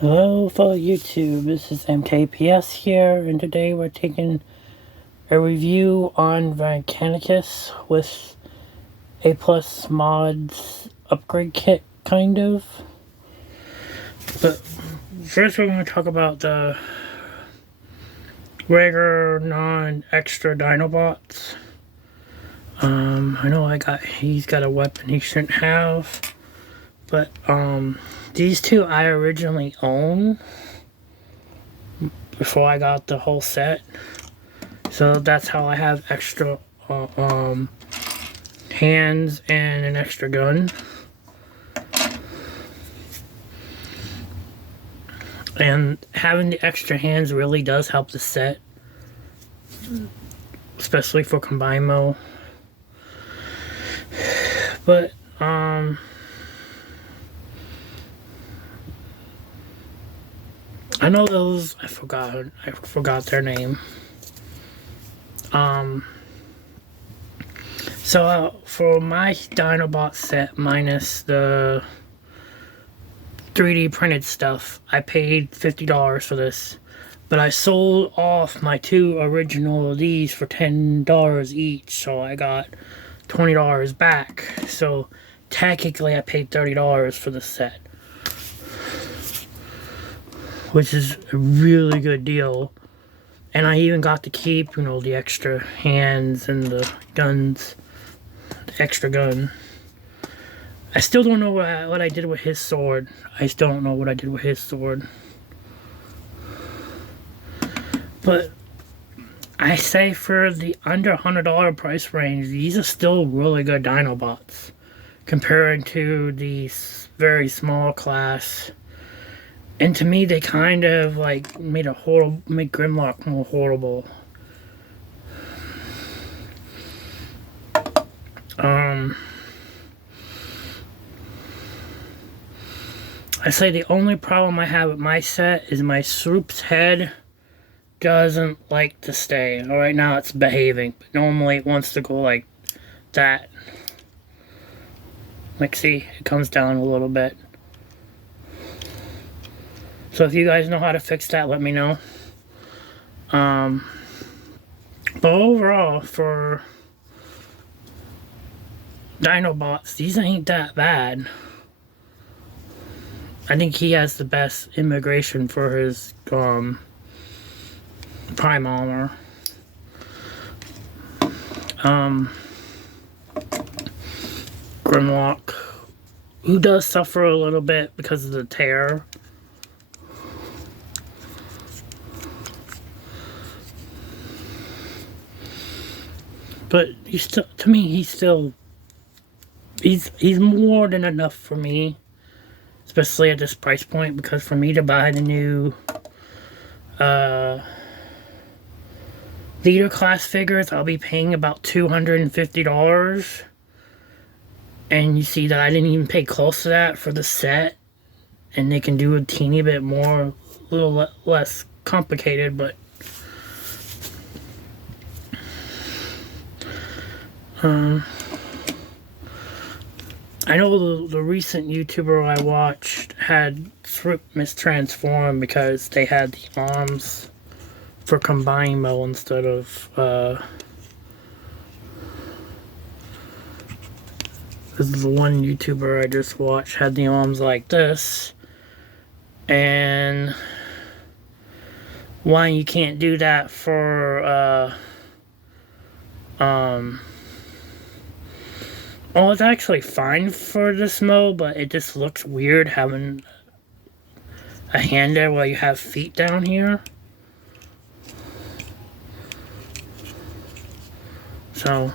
Hello, fellow YouTube. This is MKPS here, and today we're taking a review on Volcanicus with A Plus Mods upgrade kit, kind of. But first, we're going to talk about the regular, non-extra Dinobots. I know he's got a weapon he shouldn't have, but these two I originally owned before I got the whole set, so that's how I have extra hands and an extra gun. And having the extra hands really does help the set, especially for combine mode. But I know those, I forgot their name. So for my Dinobot set minus the 3D printed stuff, I paid $50 for this. But I sold off my two original of these for $10 each, so I got $20 back. So technically I paid $30 for the set, which is a really good deal. And I even got to keep, the extra hands and the guns, the extra gun. I still don't know what I did with his sword. I still don't know what I did with his sword. But I say for the under $100 price range, these are still really good Dinobots compared to the very small class. And to me, they kind of like made Grimlock more horrible. I say the only problem I have with my set is my Swoop's head doesn't like to stay. Right now it's behaving, but normally it wants to go like that. Like, see, it comes down a little bit. So if you guys know how to fix that, let me know. But overall, for Dinobots, these ain't that bad. I think he has the best immigration for his prime armor. Grimlock, who does suffer a little bit because of the tear. But to me, he's more than enough for me, especially at this price point, because for me to buy the new leader class figures, I'll be paying about $250. And you see that I didn't even pay close to that for the set, and they can do a teeny bit more, a little less complicated, but I know the recent YouTuber I watched had Swoop mistransformed because they had the arms for combine mode instead of this is the one YouTuber I just watched had the arms like this, and why you can't do that for well, it's actually fine for this mode, but it just looks weird having a hand there while you have feet down here. So,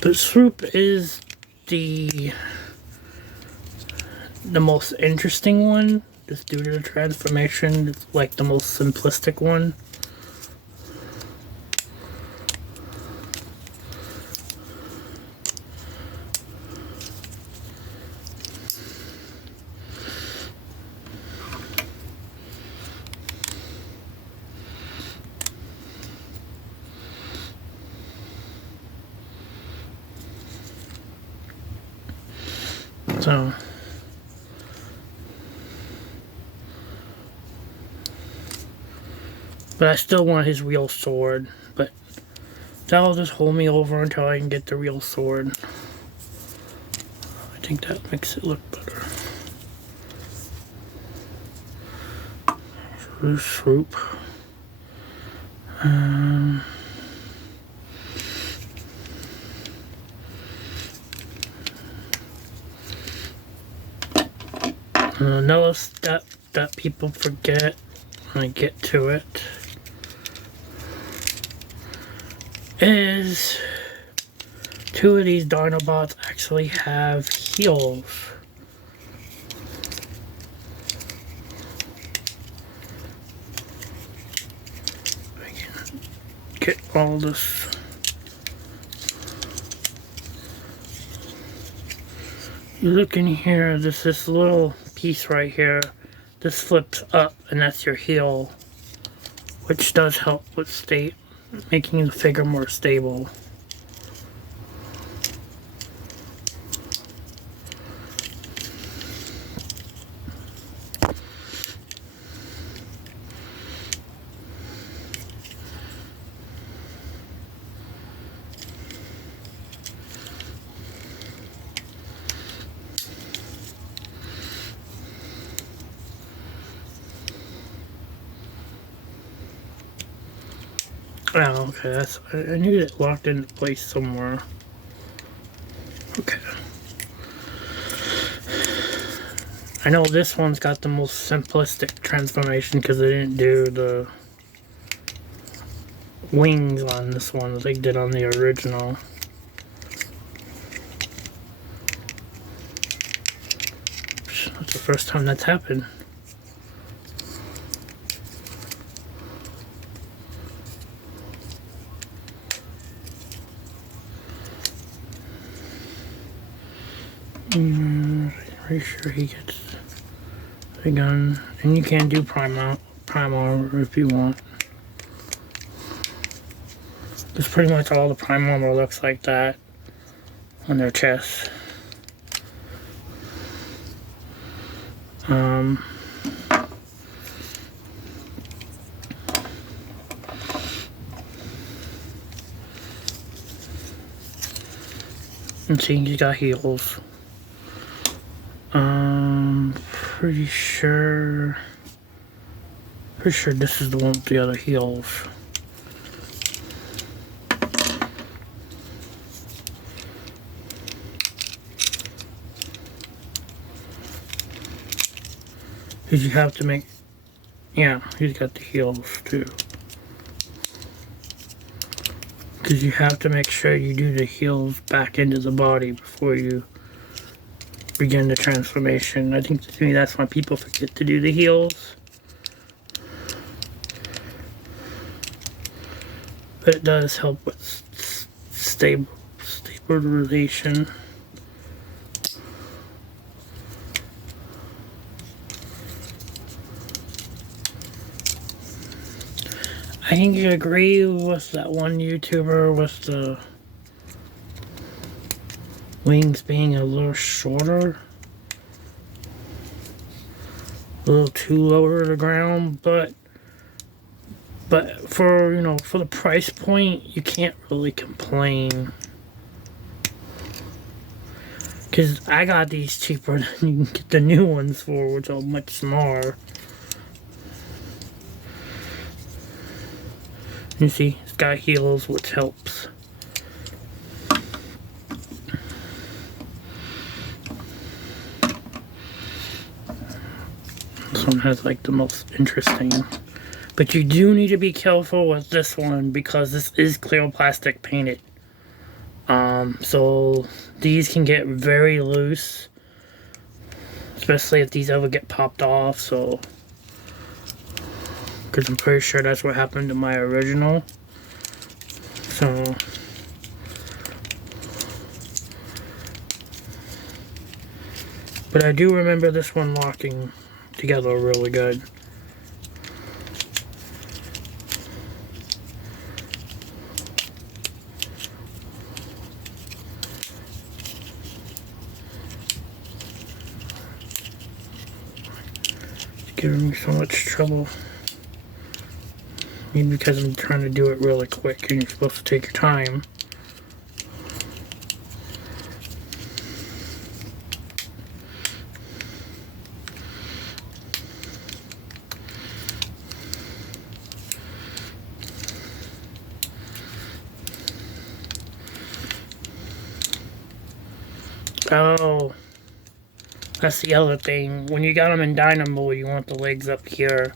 but Swoop is the most interesting one, just due to the transformation. It's like the most simplistic one. So, but I still want his real sword, but that'll just hold me over until I can get the real sword. I think that makes it look better. Swoop. Another step that people forget when I get to it is 2 of these Dinobots actually have heels. I can get all this. You look in here, there's this little piece right here. This flips up and that's your heel, which does help with making the figure more stable. Oh, okay, I knew it locked into place somewhere. Okay. I know this one's got the most simplistic transformation because they didn't do the wings on this one as they did on the original. That's the first time that's happened. Pretty sure he gets the gun, and you can do prime armor if you want. Because pretty much all the prime armor looks like that on their chest. And see, he's got heels. Pretty sure this is the one with the other heels. Because you have to make, yeah, he's got the heels too. Because you have to make sure you do the heels back into the body before you begin the transformation. I think to me that's why people forget to do the heels. But it does help with stabilization. I think you agree with that one YouTuber with the wings being a little shorter, a little too lower to the ground, but for, you know, for the price point, you can't really complain. Because I got these cheaper than you can get the new ones for, which are much smaller. You see, it's got heels, which helps. This one has like the most interesting. But you do need to be careful with this one because this is clear plastic painted. So these can get very loose, especially if these ever get popped off. So, because I'm pretty sure that's what happened to my original. So, but I do remember this one locking together really good. giving me so much trouble. Maybe because I'm trying to do it really quick and you're supposed to take your time. Oh, that's the other thing. When you got them in Dino mode, you want the legs up here.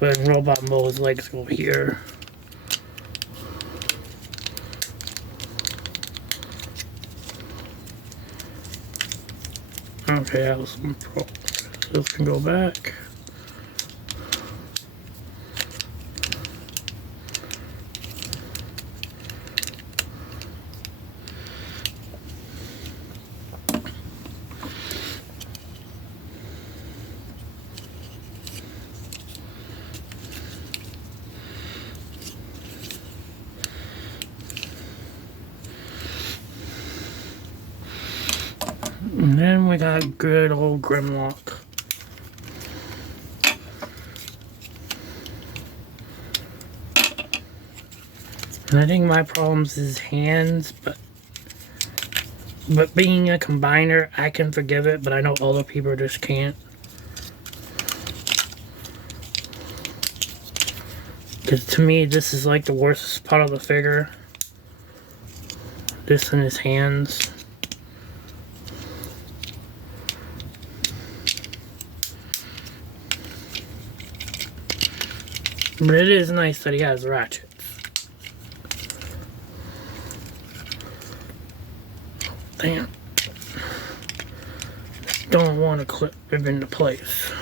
But in Robot mode, his legs go here. Okay, that was some pro. This can go back. And then we got good old Grimlock. And I think my problem's his hands, but being a combiner, I can forgive it, but I know other people just can't. Because to me, this is like the worst part of the figure. This in his hands. But it is nice that he has ratchets. Damn. Don't want to clip him into place.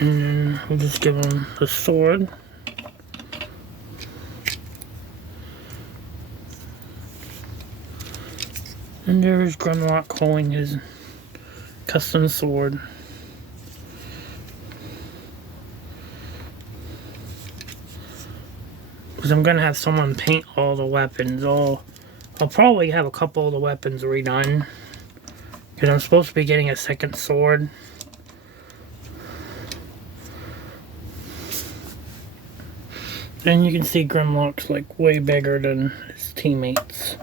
And then we'll just give him the sword. And there's Grimlock holding his custom sword. Because I'm going to have someone paint all the weapons. I'll probably have a couple of the weapons redone. Because I'm supposed to be getting a second sword. And you can see Grimlock's like way bigger than his teammates.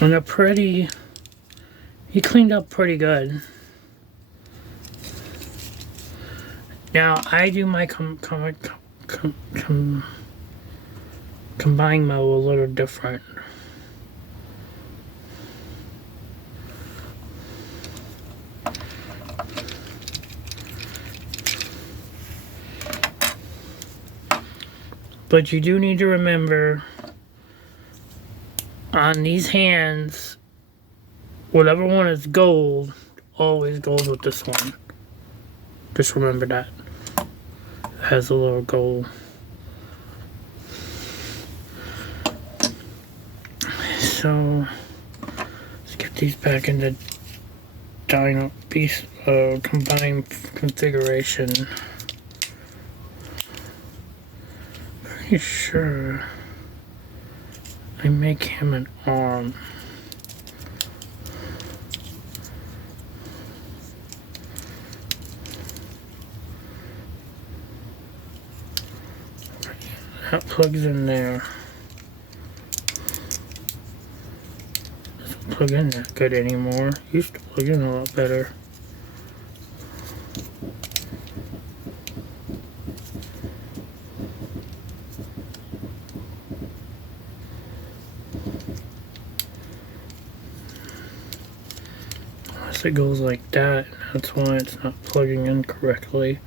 And they're pretty... He cleaned up pretty good. Now, I do my combine mode a little different. But you do need to remember, on these hands, whatever one is gold, always goes with this one. Just remember that. It has a little gold. So, let's get these back into Dino piece combined configuration. Pretty sure I make him an arm. That plugs in there. Doesn't plug in that good anymore. Used to plug in a lot better. Unless it goes like that, that's why it's not plugging in correctly.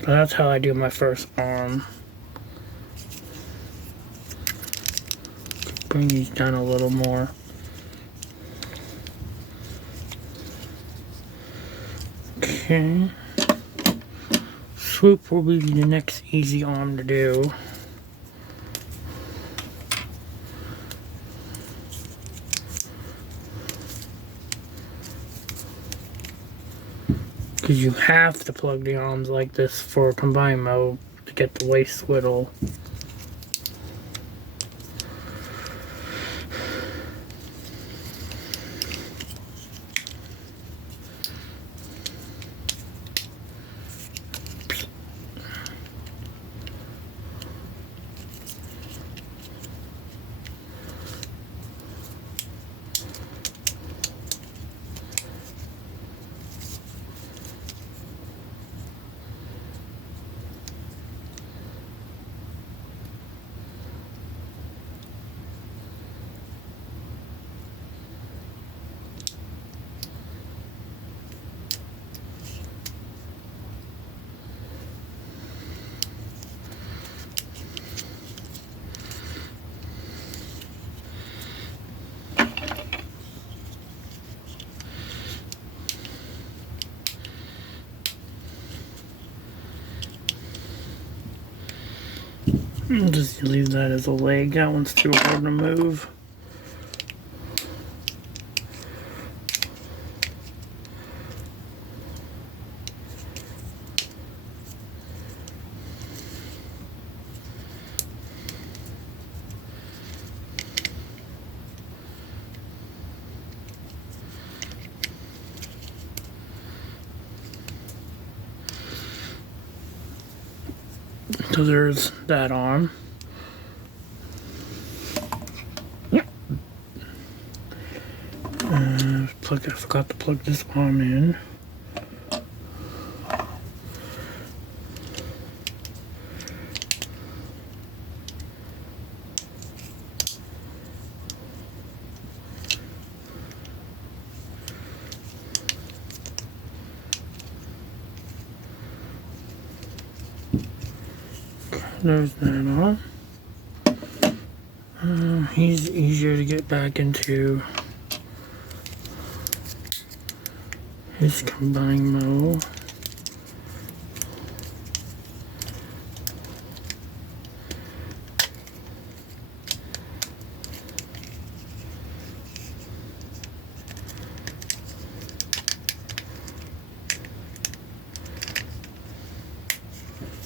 So that's how I do my first arm. bring these down a little more. Okay. Swoop will be the next easy arm to do. Because you have to plug the arms like this for combine mode to get the waist swivel. I'll just leave that as a leg. That one's too hard to move. So there's that arm. I forgot to plug this arm in. There's that arm. He's easier to get back into his combine mode.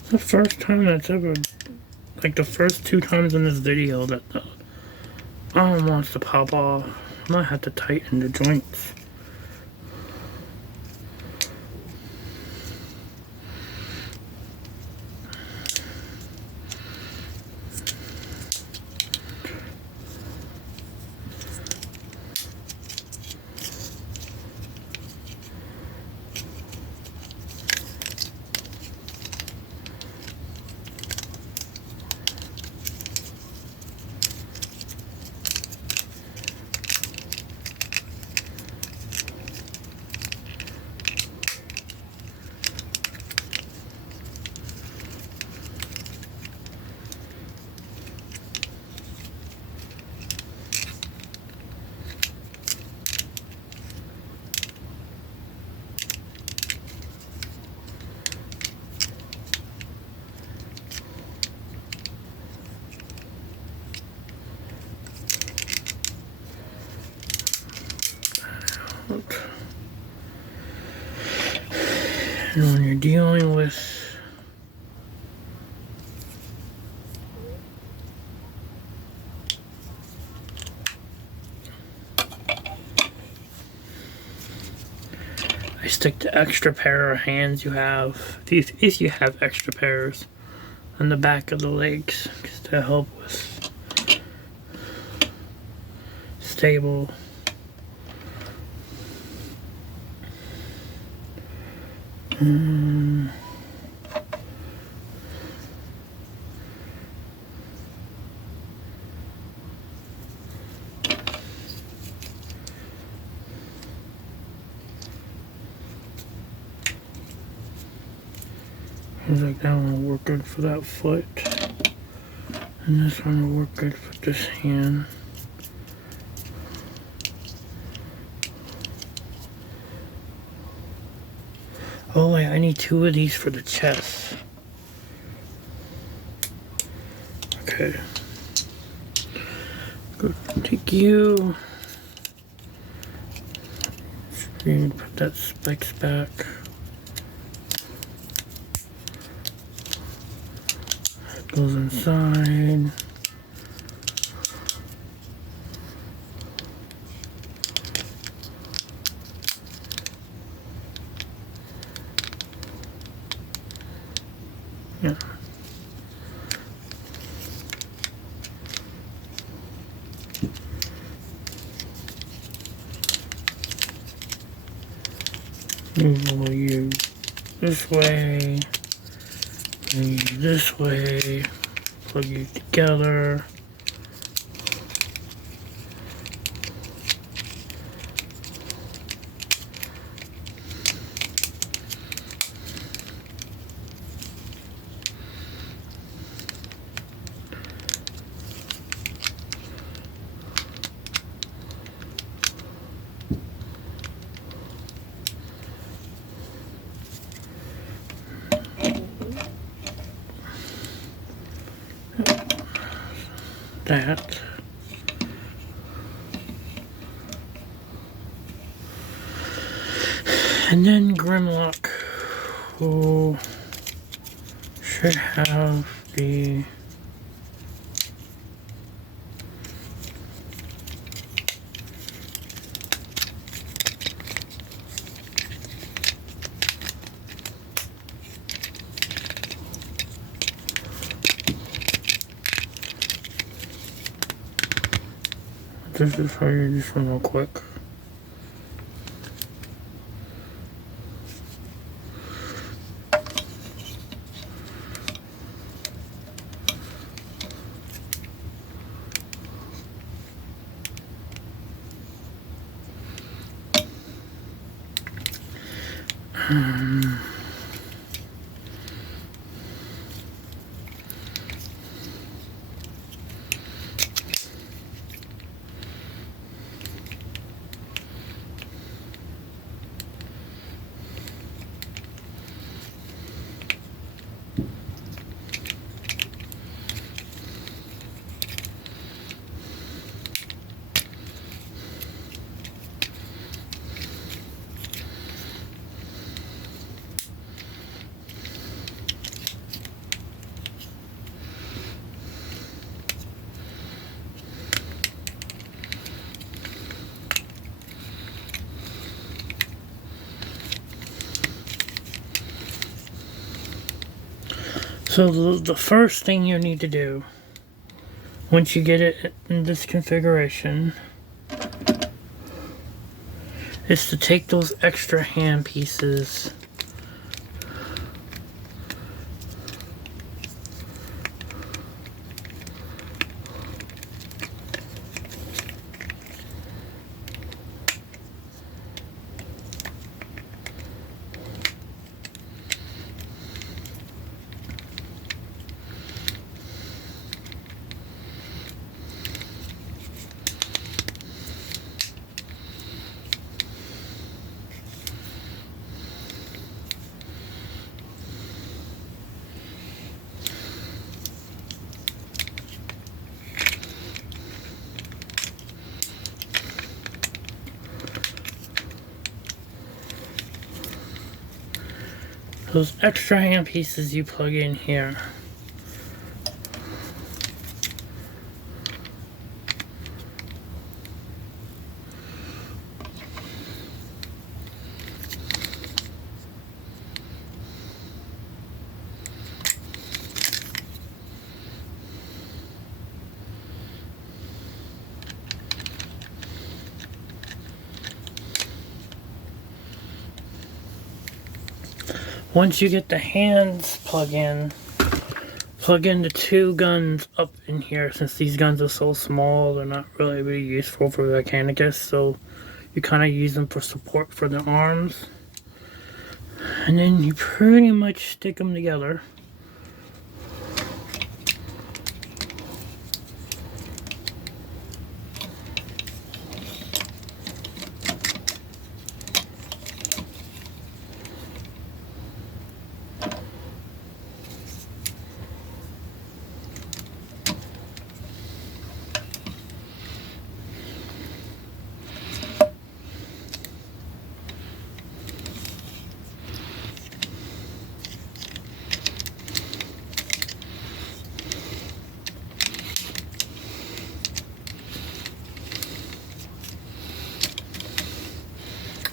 The first time that's ever, like the first 2 times in this video that the arm wants to pop off. I might have to tighten the joints. And when you're dealing with I stick the extra pair of hands you have, if you have extra pairs, on the back of the legs to help with stable. Like that one will work good for that foot, and this one will work good for this hand. Oh wait, I need 2 of these for the chest. Okay. Good. Take you. Put that spikes back. Goes inside. Yeah. Move you this way, and you this way, plug you together. That. And then Grimlock, who should have the this is how you do this one real quick. So the first thing you need to do, once you get it in this configuration, is to take those extra hand pieces those extra hand pieces you plug in here. Once you get the hands plug in the 2 guns up in here. Since these guns are so small, they're not really useful for Volcanicus, so you kind of use them for support for the arms. And then you pretty much stick them together.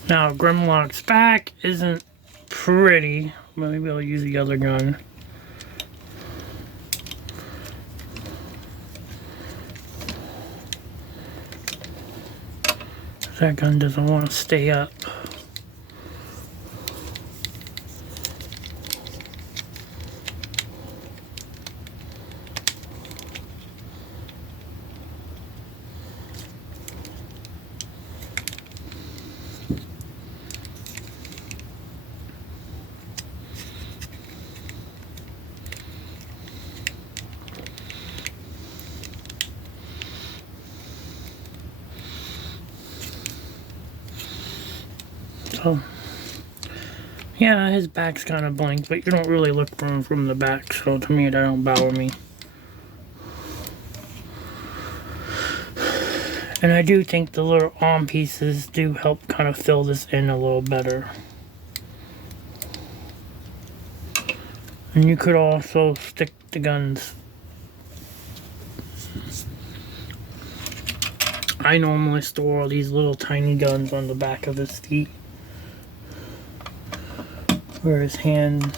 Now, Grimlock's back isn't pretty. Maybe I'll use the other gun. That gun doesn't want to stay up. So, yeah, his back's kind of blank, but you don't really look for him from the back, so to me, that don't bother me. And I do think the little arm pieces do help kind of fill this in a little better. And you could also stick the guns. I normally store all these little tiny guns on the back of his feet, where his hand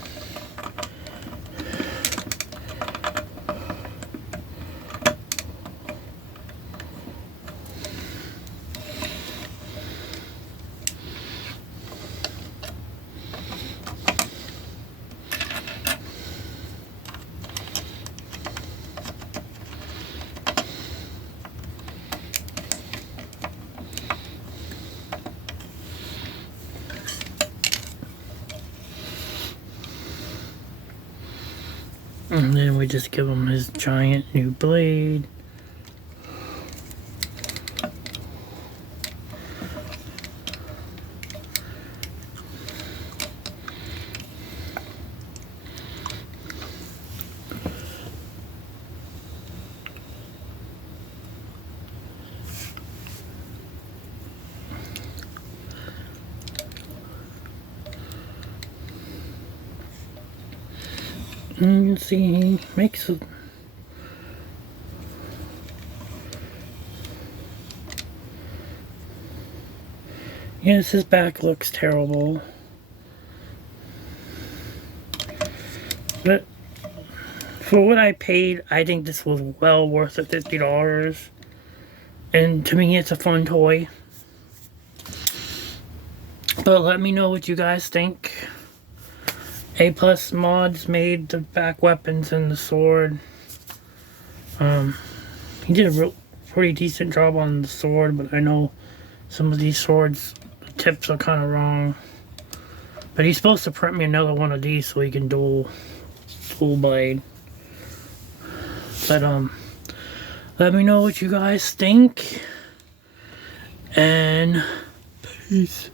and then we just give him his giant new blade. And you can see he makes it. Yes, his back looks terrible. But for what I paid, I think this was well worth the $50. And to me, it's a fun toy. But let me know what you guys think. A+ Mods made the back weapons and the sword. He did a pretty decent job on the sword, but I know some of these swords, the tips are kind of wrong. But he's supposed to print me another one of these so he can dual blade. But let me know what you guys think. And peace.